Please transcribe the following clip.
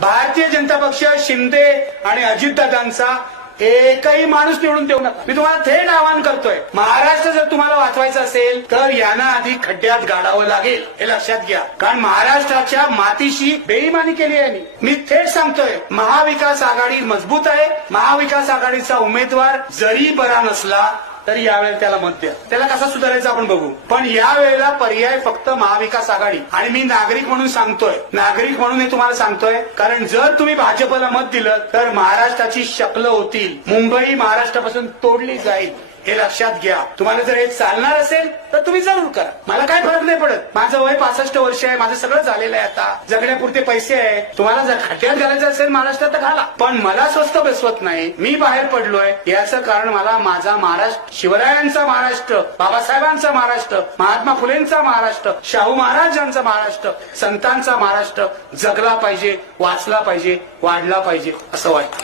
भारतीय जनता पक्ष शिंदे आणि अजितदादांचा एकही माणूस निवडून देऊ नका. मी तुम्हाला थेट आवाहन करतोय महाराष्ट्र जर तुम्हाला वाचवायचं असेल तर यांना आधी खड्ड्यात गाडावं लागेल. हे लक्षात घ्या. कारण महाराष्ट्राच्या मातीशी बेईमानी केली आहे मी. थेट सांगतोय महाविकास आघाडी मजबूत आहे. महाविकास आघाडीचा उमेदवार जरी बरा नसला तर यावेळेला त्याला मत द्या. त्याला कसा सुधारायचा आपण बघू. पण यावेळेला पर्याय फक्त महाविकास आघाडी. आणि मी नागरिक म्हणून सांगतोय. नागरिक म्हणून हे तुम्हाला सांगतोय कारण जर तुम्ही भाजपला मत दिलं तर महाराष्ट्राची शकलं होतील. मुंबई महाराष्ट्रापासून तोडली जाईल. हे लक्षात घ्या. तुम्हाला जर हे चालणार असेल तर तुम्ही जरूर करा. मला काय फरक नाही पडत. माझं वय पासष्ट वर्ष आहे. माझं सगळं झालेलं आहे आता. जगण्यापुरते पैसे आहे. तुम्हाला जर खड्ड्यात घालायचं असेल महाराष्ट्रात तर घाला. पण मला स्वस्त बसवत नाही. मी बाहेर पडलोय. याचं कारण मला माझा महाराष्ट्र शिवरायांचा महाराष्ट्र बाबासाहेबांचा महाराष्ट्र महात्मा फुलेंचा महाराष्ट्र शाहू महाराजांचा महाराष्ट्र संतांचा महाराष्ट्र जगला पाहिजे वाचला पाहिजे वाढला पाहिजे असं वाटतं.